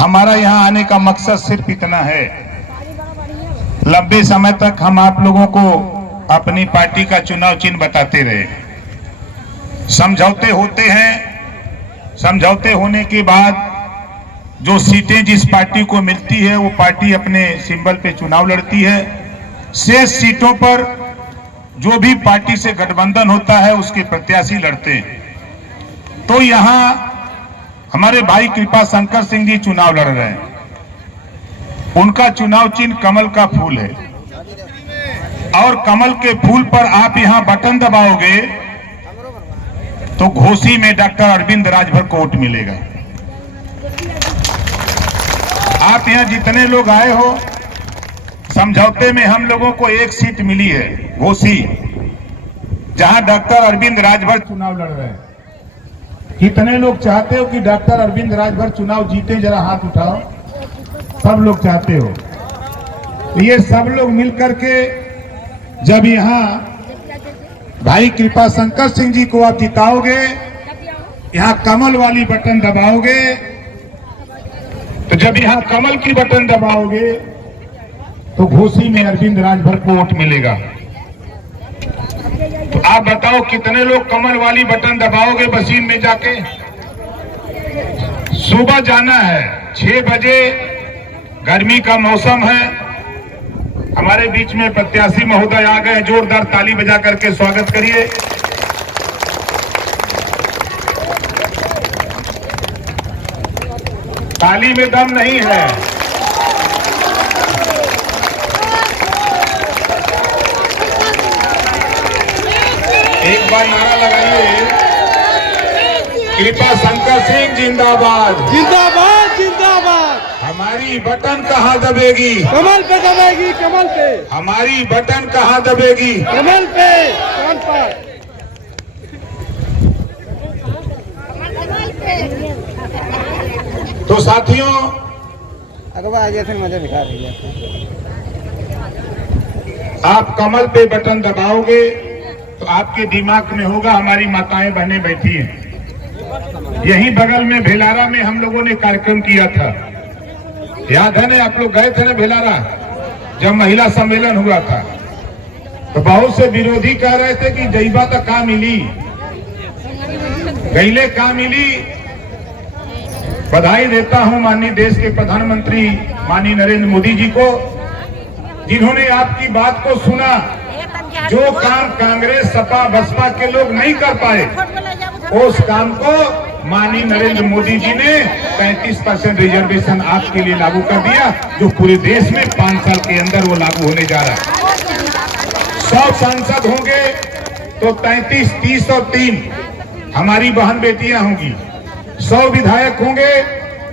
हमारा यहाँ आने का मकसद सिर्फ इतना है, लंबे समय तक हम आप लोगों को अपनी पार्टी का चुनाव चिन्ह बताते रहे। समझौते होते हैं, समझौते होने के बाद जो सीटें जिस पार्टी को मिलती है वो पार्टी अपने सिंबल पे चुनाव लड़ती है। शेष सीटों पर जो भी पार्टी से गठबंधन होता है उसके प्रत्याशी लड़ते हैं। तो यहाँ हमारे भाई कृपा शंकर सिंह जी चुनाव लड़ रहे हैं। उनका चुनाव चिन्ह कमल का फूल है और कमल के फूल पर आप यहाँ बटन दबाओगे तो घोसी में डॉक्टर अरविंद राजभर को वोट मिलेगा। आप यहाँ जितने लोग आए हो, समझौते में हम लोगों को एक सीट मिली है घोसी, जहां डॉक्टर अरविंद राजभर चुनाव लड़ रहे हैं। कितने लोग चाहते हो कि डॉक्टर अरविंद राजभर चुनाव जीते? जरा हाथ उठाओ। सब लोग चाहते हो। तो ये सब लोग मिलकर के जब यहाँ भाई कृपा शंकर सिंह जी को आप जिताओगे, यहाँ कमल वाली बटन दबाओगे, तो जब यहाँ कमल की बटन दबाओगे तो घोसी में अरविंद राजभर को वोट मिलेगा। तो आप बताओ कितने लोग कमल वाली बटन दबाओगे? मशीन में जाके सुबह जाना है 6 बजे, गर्मी का मौसम है। हमारे बीच में प्रत्याशी महोदय आ गए, जोरदार ताली बजा करके स्वागत करिए। ताली में दम नहीं है। एक बार नारा लगाइए, कृपा शंकर सिंह जिंदाबाद, जिंदाबाद जिंदाबाद। हमारी बटन कहाँ दबेगी? कमल पे दबेगी, कमल पे। हमारी बटन कहाँ दबेगी? कमल पे। कौन पर? तो साथियों, मजा दिखा रही है। आप कमल पे बटन दबाओगे तो आपके दिमाग में होगा हमारी माताएं बहनें बैठी हैं। यहीं बगल में भेलारा में हम लोगों ने कार्यक्रम किया था, याद है ना? आप लोग गए थे ना भेलारा, जब महिला सम्मेलन हुआ था। तो बहुत से विरोधी कह रहे थे कि जईबा तक का मिली, गईले का मिली। बधाई देता हूं माननीय देश के प्रधानमंत्री माननीय नरेंद्र मोदी जी को, जिन्होंने आपकी बात को सुना। जो काम कांग्रेस सपा बसपा के लोग नहीं कर पाए, उस काम को माननीय नरेंद्र मोदी जी ने 35% रिजर्वेशन आपके लिए लागू कर दिया, जो पूरे देश में 5 साल के अंदर वो लागू होने जा रहा है। 100 सांसद होंगे तो 33, 30 और 3 हमारी बहन बेटियां होंगी। 100 विधायक होंगे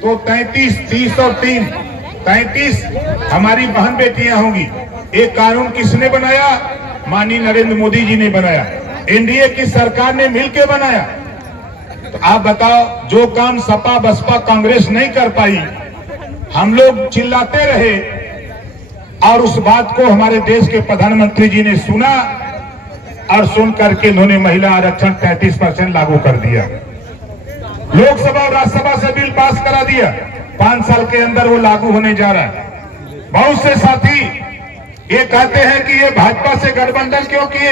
तो 33, 30 और 3 33 हमारी बहन बेटियां होंगी। एक कानून किसने बनाया? माननीय नरेंद्र मोदी जी ने बनाया, एनडीए की सरकार ने मिलकर बनाया। तो आप बताओ, जो काम सपा बसपा कांग्रेस नहीं कर पाई, हम लोग चिल्लाते रहे और उस बात को हमारे देश के प्रधानमंत्री जी ने सुना और सुन करके उन्होंने महिला आरक्षण 33% लागू कर दिया। लोकसभा और राज्यसभा से बिल पास करा दिया, 5 साल के अंदर वो लागू होने जा रहा है। बहुत से साथी ये कहते हैं कि ये भाजपा से गठबंधन क्यों किए?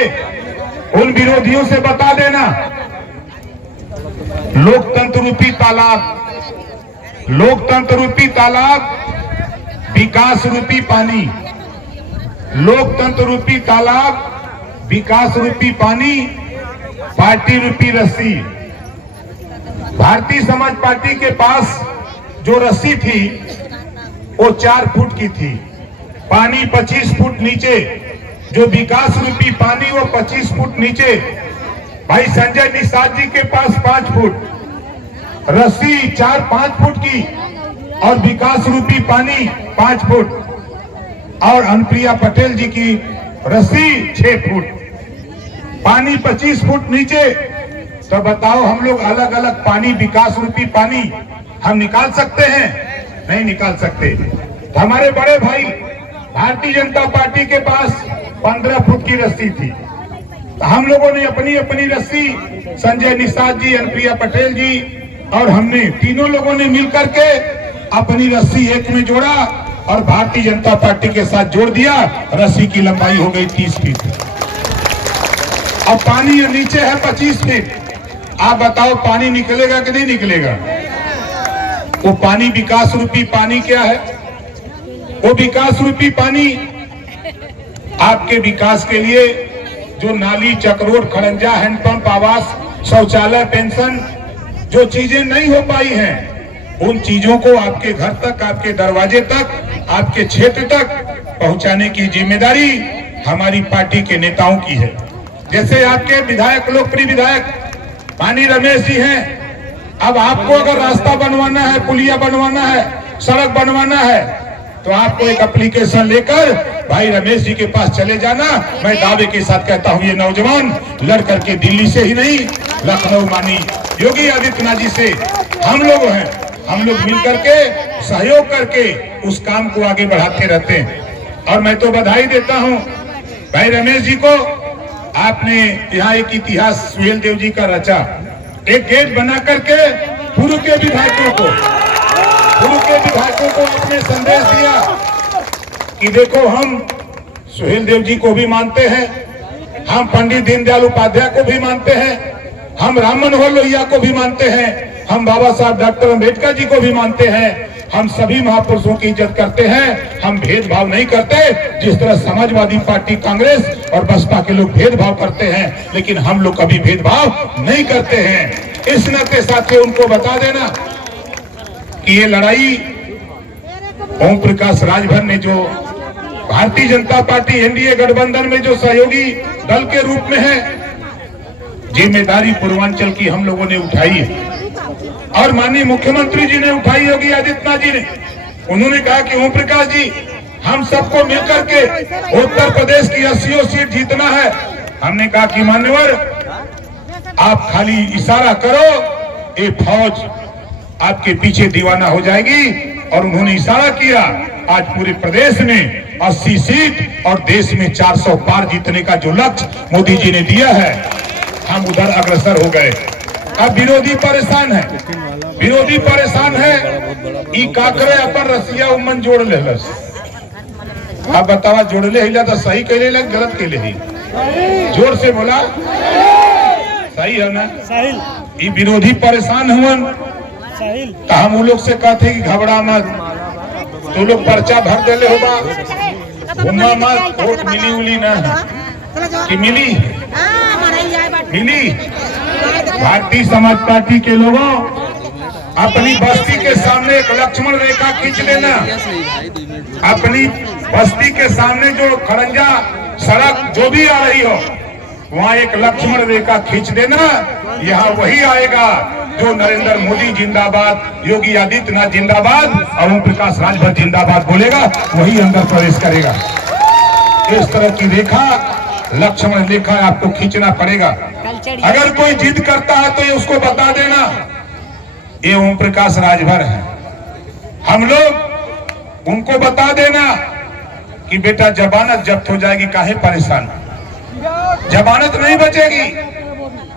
उन विरोधियों से बता देना, लोकतंत्र रूपी तालाब, लोकतंत्र रूपी तालाब, विकास रूपी पानी, लोकतंत्र रूपी तालाब, विकास रूपी पानी, पार्टी रूपी रस्सी। भारतीय समाज पार्टी के पास जो रस्सी थी वो 4 फुट की थी, पानी 25 फुट नीचे, जो विकास रूपी पानी वो 25 फुट नीचे। भाई संजय निषाद जी के पास 5 फुट रस्सी, 4-5 फुट की, और विकास रूपी पानी 5 फुट, और अनुप्रिया पटेल जी की रस्सी 6 फुट, पानी 25 फुट नीचे। तो बताओ, हम लोग अलग अलग पानी, विकास रूपी पानी हम निकाल सकते हैं? नहीं निकाल सकते। तो हमारे बड़े भाई भारतीय जनता पार्टी के पास 15 फुट की रस्सी थी, तो हम लोगों ने अपनी अपनी रस्सी, संजय निषाद जी, अनुप्रिया पटेल जी और हमने तीनों लोगों ने मिलकर के अपनी रस्सी एक में जोड़ा और भारतीय जनता पार्टी के साथ जोड़ दिया। रस्सी की लंबाई हो गई 30 फीट। अब पानी नीचे है 25 फीट। आप बताओ पानी निकलेगा कि नहीं निकलेगा? वो पानी विकास रूपी पानी क्या है? वो विकास रूपी पानी आपके विकास के लिए जो नाली, चक्रोड, खड़ंजा, हैंडपंप, आवास, शौचालय, पेंशन, जो चीजें नहीं हो पाई हैं, उन चीजों को आपके घर तक, आपके दरवाजे तक, आपके क्षेत्र तक पहुंचाने की जिम्मेदारी हमारी पार्टी के नेताओं की है। जैसे आपके विधायक, लोकप्रिय विधायक माननीय रमेश जी हैं। अब आपको अगर रास्ता बनवाना है, पुलिया बनवाना है, सड़क बनवाना है, तो आपको एक एप्लीकेशन लेकर भाई रमेश जी के पास चले जाना। मैं दावे के साथ कहता हूं, ये नौजवान लड़ करके दिल्ली से ही नहीं, लखनऊ मानी योगी आदित्यनाथ जी से हम लोग हैं, हम लोग मिल करके सहयोग करके उस काम को आगे बढ़ाते रहते हैं। और मैं तो बधाई देता हूं भाई रमेश जी को। आपने यहाँ एक इतिहास सुहेल देव जी का रचा, एक गेट बना करके पूर्व के विधायकों को अपने संदेश दिया कि देखो हम सुहेल देव जी को भी मानते हैं, हम पंडित दीनदयाल उपाध्याय को भी मानते हैं, हम राम मनोहर लोहिया को भी मानते हैं, हम बाबा साहब डॉक्टर अम्बेडकर जी को भी मानते हैं। हम सभी महापुरुषों की इज्जत करते हैं, हम भेदभाव नहीं करते जिस तरह समाजवादी पार्टी, कांग्रेस और बसपा के लोग भेदभाव करते हैं, लेकिन हम लोग कभी भेदभाव नहीं करते हैं। इस नाते साथियों उनको बता देना कि ये लड़ाई ओम प्रकाश राजभर ने जो भारतीय जनता पार्टी एनडीए गठबंधन में जो सहयोगी दल के रूप में है, जिम्मेदारी पूर्वांचल की हम लोगों ने उठाई है और माननीय मुख्यमंत्री जी ने उठाई, योगी आदित्यनाथ जी ने। उन्होंने कहा कि ओम प्रकाश जी हम सबको मिलकर के उत्तर प्रदेश की 80 सीट जीतना है। हमने कहा कि मान्यवर आप खाली इशारा करो, ये फौज आपके पीछे दीवाना हो जाएगी। और उन्होंने इशारा किया, आज पूरे प्रदेश में 80 सीट और देश में 400 पार जीतने का जो लक्ष्य मोदी जी ने दिया है, हम उधर अग्रसर हो गए। अब विरोधी परेशान है, विरोधी परेशान है, ई काकरे अपन रसिया उमन जोड़ ले। अब बतावा जोड़ले हिला तो सही कहले लग, गलत कहले ही? जोर से बोला, सही है ना? ई विरोधी परेशान हुआ, तो हम उन लोग से कहते कि घबरा मत, तो लोग पर्चा भर देले होगा, घुमा मत, वोट मिली उली ना कि मिली भारतीय समाज पार्टी के लोगों अपनी बस्ती के सामने एक लक्ष्मण रेखा खींच लेना। अपनी बस्ती के सामने जो खड़ंजा सड़क जो भी आ रही हो, वहाँ एक लक्ष्मण रेखा खींच देना। यहाँ वही आएगा जो नरेंद्र मोदी जिंदाबाद, योगी आदित्यनाथ जिंदाबाद और ओम प्रकाश राजभर जिंदाबाद बोलेगा, वही अंदर प्रवेश करेगा। इस तरह की रेखा, लक्ष्मण रेखा आपको खींचना पड़ेगा। अगर कोई जिद करता है तो ये उसको बता देना, ये ओम प्रकाश राजभर है। हम लोग उनको बता देना कि बेटा जमानत जब्त हो जाएगी, काहे परेशान, जमानत नहीं बचेगी।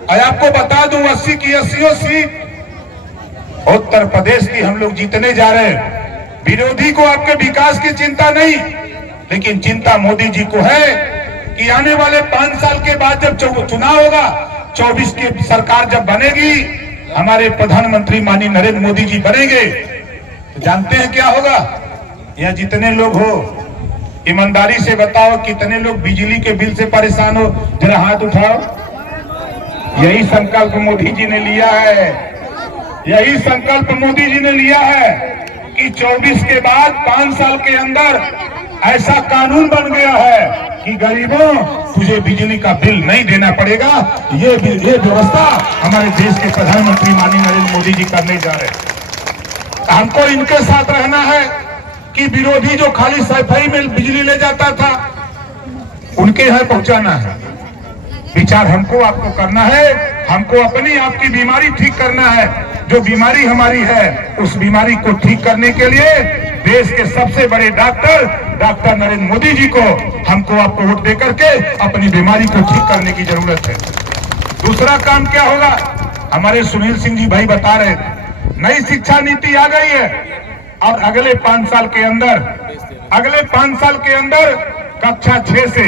और आपको बता दूं 80 की 80 सीट उत्तर प्रदेश की हम लोग जीतने जा रहे हैं। विरोधी को आपके विकास की चिंता नहीं, लेकिन चिंता मोदी जी को है कि आने वाले 5 साल के बाद जब चुनाव होगा, 24 की सरकार जब बनेगी, हमारे प्रधानमंत्री माननीय नरेंद्र मोदी जी बनेंगे, तो जानते हैं क्या होगा? यहाँ जितने लोग हो, ईमानदारी से बताओ कितने लोग बिजली के बिल से परेशान हो, जरा हाथ उठाओ। यही संकल्प मोदी जी ने लिया है, यही संकल्प मोदी जी ने लिया है कि 24 के बाद 5 साल के अंदर ऐसा कानून बन गया है कि गरीबों तुझे बिजली का बिल नहीं देना पड़ेगा। ये व्यवस्था हमारे देश के प्रधानमंत्री माननीय नरेंद्र मोदी जी करने जा रहे हैं। हमको इनके साथ रहना है कि विरोधी जो खाली सफाई में बिजली ले जाता था, उनके यहाँ पहुंचाना है। विचार हमको आपको करना है, हमको अपनी आपकी बीमारी ठीक करना है। जो बीमारी हमारी है, उस बीमारी को ठीक करने के लिए देश के सबसे बड़े डॉक्टर नरेंद्र मोदी जी को हमको आपको वोट देकर के अपनी बीमारी को ठीक करने की जरूरत है। दूसरा काम क्या होगा? हमारे सुनील सिंह जी भाई बता रहे, नई शिक्षा नीति आ गई है। और अगले 5 साल के अंदर कक्षा 6 से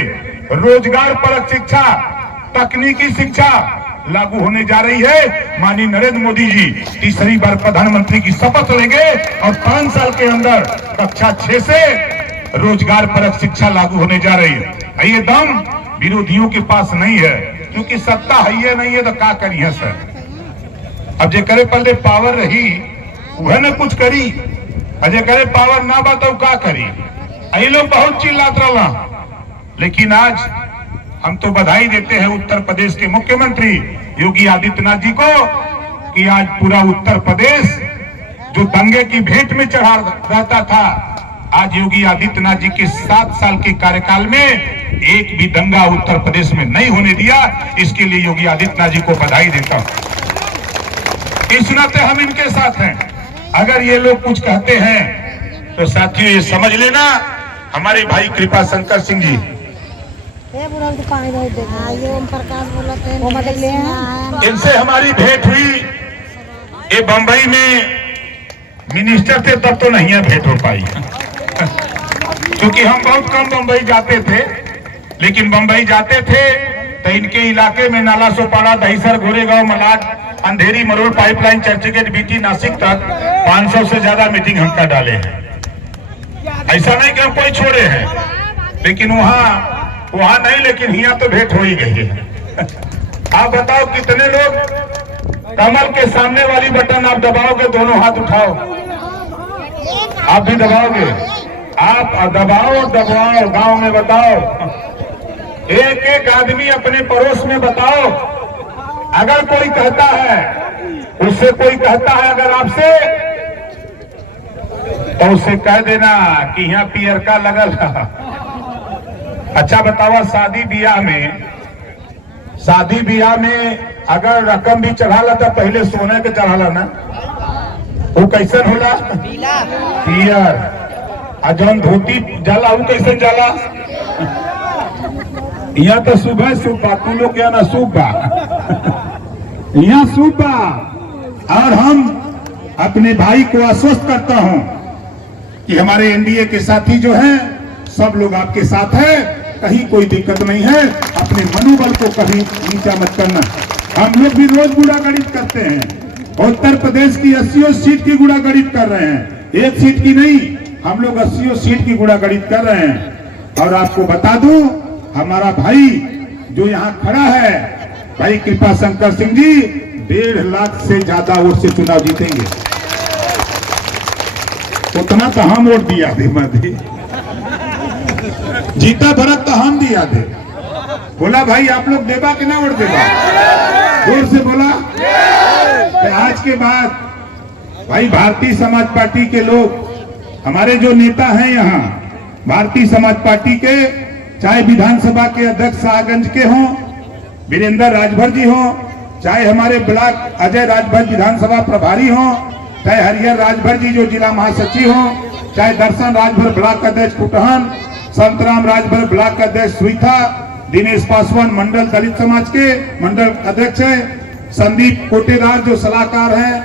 रोजगार परक शिक्षा, तकनीकी शिक्षा लागू होने जा रही है। माननीय नरेंद्र मोदी जी तीसरी बार प्रधानमंत्री की शपथ लेंगे और 5 साल के अंदर कक्षा 6 से रोजगार परक शिक्षा लागू होने जा रही है। ये दम विरोधियों के पास नहीं है, क्योंकि सत्ता है नहीं है तो क्या करिए सर। अब जे करे पहले पावर रही वह ने कुछ करी, अजय करे पावर ना बताओ क्या करी। ये लोग बहुत चिल्लात रहा, लेकिन आज हम तो बधाई देते हैं उत्तर प्रदेश के मुख्यमंत्री योगी आदित्यनाथ जी को कि आज पूरा उत्तर प्रदेश जो दंगे की भेंट में चढ़ा रहता था, आज योगी आदित्यनाथ जी के 7 साल के कार्यकाल में एक भी दंगा उत्तर प्रदेश में नहीं होने दिया। इसके लिए योगी आदित्यनाथ जी को बधाई देता हूं। इस नाते हम इनके साथ हैं। अगर ये लोग कुछ कहते हैं तो साथियों ये समझ लेना, हमारे भाई कृपा शंकर सिंह जी, इनसे हमारी भेंट हुई। ये बंबई में मिनिस्टर थे तब तो नहीं है भेंट हो पाई, क्योंकि हम बहुत कम बंबई जाते थे। लेकिन बंबई जाते थे तो इनके इलाके में नाला सोपाड़ा, दहीसर, गोरेगांव, मलाड, अंधेरी, मरोड़, पाइपलाइन, चर्चगेट, बीटी, नासिक तक 500 से ज्यादा मीटिंग हम कर डाले हैं। ऐसा नहीं कि हम कोई छोड़े हैं, लेकिन वहां नहीं, लेकिन यहाँ तो भेंट हो ही गई है। आप बताओ कितने लोग कमल के सामने वाली बटन आप दबाओगे, दोनों हाथ उठाओ, आप भी दबाओगे? आप दबाओ गांव में बताओ, एक एक आदमी अपने पड़ोस में बताओ। अगर कोई कहता है, उससे कोई कहता है अगर आपसे, तो उससे कह देना कि यहाँ पियर का लगल। अच्छा बताओ, शादी ब्याह में अगर रकम भी चढ़ाला तो पहले सोने के चढ़ाला ना, वो कैसन होला? पियर। और जौन धोती जाला वो कैसे जाला? यहाँ तो सुबह सुबह तू लोग क्या ना सुबह यहाँ सुबह। और हम अपने भाई को आश्वस्त करता हूं कि हमारे एनडीए के साथी जो हैं सब लोग आपके साथ हैं, कहीं कोई दिक्कत नहीं है। अपने मनोबल को कभी नीचा मत करना। हम लोग भी रोज गुड़ागणित करते हैं। उत्तर प्रदेश की 80 सीट की गुड़ागणित कर रहे हैं, एक सीट की नहीं, हम लोग 80 सीट की गुड़ागणित कर रहे हैं। और आपको बता दूं, हमारा भाई जो यहाँ खड़ा है, भाई कृपा शंकर सिंह जी 1.5 लाख से ज्यादा वोट से चुनाव जीतेंगे। उतना तो हम वोट दिया थे, जीता भरत तो हम दिया थे। बोला भाई आप लोग देबा कि ना वोट देबा? जोर से बोला। तो आज के बाद भाई भारतीय समाज पार्टी के लोग, हमारे जो नेता हैं यहाँ भारतीय समाज पार्टी के, चाहे विधानसभा के अध्यक्ष शाहगंज के हों, वीरेंद्र राजभर जी हों, चाहे हमारे ब्लॉक अजय राजभर विधानसभा प्रभारी हों, चाहे हरिहर राजभर जी जो जिला महासचिव हों, चाहे दर्शन राजभर ब्लॉक अध्यक्ष कुटहन, संतराम राजभर ब्लॉक अध्यक्ष सुईथा, दिनेश पासवान मंडल दलित समाज के मंडल अध्यक्ष है, संदीप कोटेदार जो सलाहकार हैं,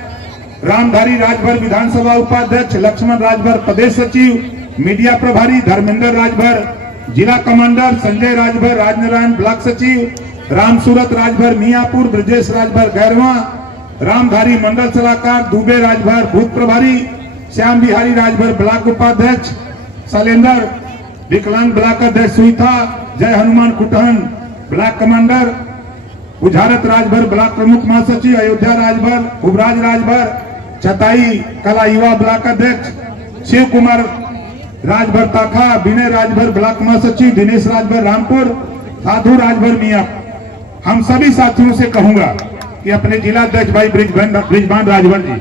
रामधारी राजभर विधानसभा उपाध्यक्ष, लक्ष्मण राजभर प्रदेश सचिव, मीडिया प्रभारी धर्मेंद्र राजभर जिला कमांडर, संजय राजभर राजनारायण ब्लॉक सचिव, रामसूरत राजभर मियापुर, ब्रजेश राजभर गैरवा, रामधारी मंडल सलाहकार, दुबे राजभर भूत प्रभारी, श्याम बिहारी राजभर ब्लॉक उपाध्यक्ष, शैलेंद्र विकलांग ब्लॉक अध्यक्ष सुईथा, Jai Hanuman Kutahan block commander, Bujharat Rajbhar block प्रमुख महासचिव, अयोध्या राजभर, उबराज राजभर, चताई कला युवा ब्लॉक अध्यक्ष, शिव कुमार राजभर ताखा, विनय राजभर ब्लॉक महासचिव, दिनेश राजभर रामपुर, साधु राजभर मिया। हम सभी साथियों से कहूंगा कि अपने जिला अध्यक्ष भाई ब्रिजभान राजभर जी,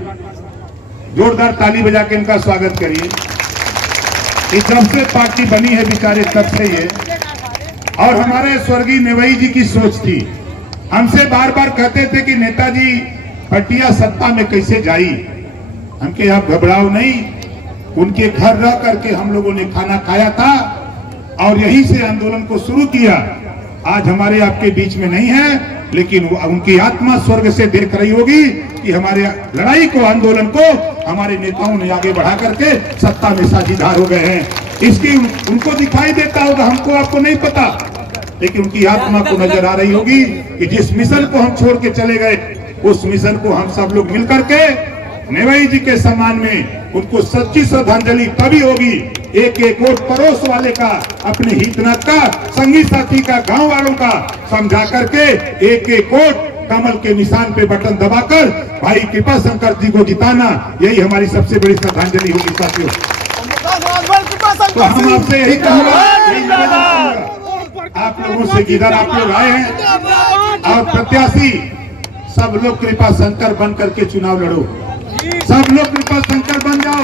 जोरदार ताली बजा के इनका स्वागत करिए। इस जब से पार्टी बनी है बेचारे तब से ये, और हमारे स्वर्गीय नेवई जी की सोच थी, हमसे बार बार कहते थे कि नेताजी पटिया सत्ता में कैसे जाई। हमके आप घबराओ नहीं, उनके घर रह करके हम लोगों ने खाना खाया था और यहीं से आंदोलन को शुरू किया। आज हमारे आपके बीच में नहीं है, लेकिन उनकी आत्मा स्वर्ग से देख रही होगी कि हमारे लड़ाई को, आंदोलन को हमारे नेताओं ने आगे बढ़ा करके सत्ता में साझीदार हो गए हैं। इसकी उनको दिखाई देता होगा, हमको आपको नहीं पता, लेकिन उनकी आत्मा को नजर आ रही होगी कि जिस मिशन को हम छोड़ के चले गए, उस मिशन को हम सब लोग मिलकर के नेवाई जी के सम्मान में उनको सच्ची श्रद्धांजलि तभी होगी, एक एक वोट पड़ोस वाले का, अपने हितनाथ का, संगी साथी का, गांव वालों का समझा करके एक एक वोट कमल के निशान पे बटन दबाकर भाई कृपा शंकर जी को जिताना, यही हमारी सबसे बड़ी श्रद्धांजलि होगी साथियों। तो हम आपसे यही कहूंगा, आप लोगों से किधर आप लोग आए हैं और प्रत्याशी सब लोग कृपा शंकर बन करके चुनाव लड़ो, सब लोग कृपा शंकर बन जाओ।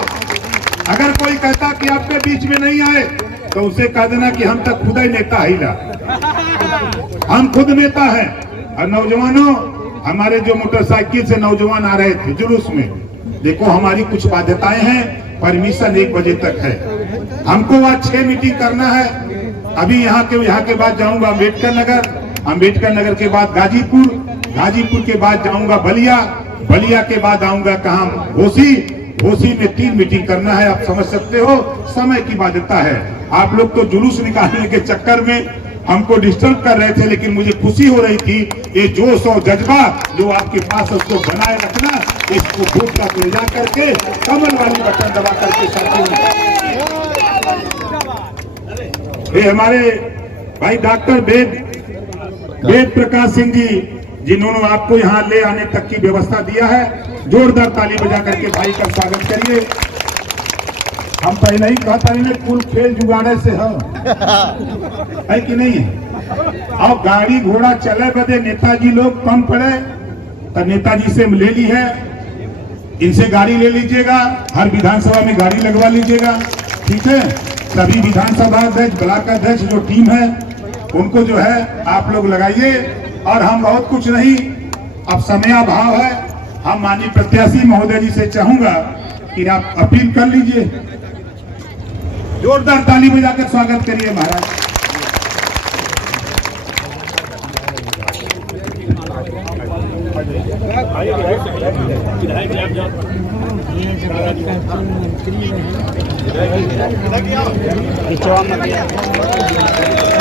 अगर कोई कहता कि आपके बीच में नहीं आए तो उसे कह देना कि हम तक खुद ही नेता ही ना, हम खुद नेता हैं। और नौजवानों, हमारे जो मोटरसाइकिल से नौजवान आ रहे थे जुलूस में, देखो हमारी कुछ बाध्यताएं हैं, परमिशन 1 बजे तक है, हमको वहाँ 6 मीटिंग करना है। अभी यहाँ के बाद जाऊंगा अम्बेडकर नगर के बाद गाजीपुर के बाद जाऊंगा बलिया के बाद आऊंगा कहाँ, घोसी में 3 मीटिंग करना है। आप समझ सकते हो समय की बाध्यता है। आप लोग तो जुलूस निकालने के चक्कर में हमको डिस्टर्ब कर रहे थे, लेकिन मुझे खुशी हो रही थी ये जोश और जज्बा जो आपके पास है उसको बनाए रखना, इसको बूथ तक ले जा करके कमल वाली बटन दबा करके साथियों, ये हमारे भाई डॉक्टर वेद प्रकाश सिंह जी जिन्होंने आपको यहाँ ले आने तक की व्यवस्था दिया है, जोरदार ताली बजा करके भाई का स्वागत करिए। हम पहले ही कहता है कुल खेल जुगाड़े से है कि नहीं है। अब गाड़ी घोड़ा चले बदे नेताजी लोग कम पड़े तो नेताजी से ले ली है, इनसे गाड़ी ले लीजिएगा, हर विधानसभा में गाड़ी लगवा लीजिएगा, ठीक है। सभी विधानसभा अध्यक्ष, ब्लॉक अध्यक्ष जो टीम है उनको जो है आप लोग लगाइए। और हम बहुत कुछ नहीं, अब समयाभाव है, हम माननीय प्रत्याशी महोदय जी से चाहूंगा कि आप अपील कर लीजिए, जोरदार ताली बजाकर स्वागत करिए महाराज। मंत्री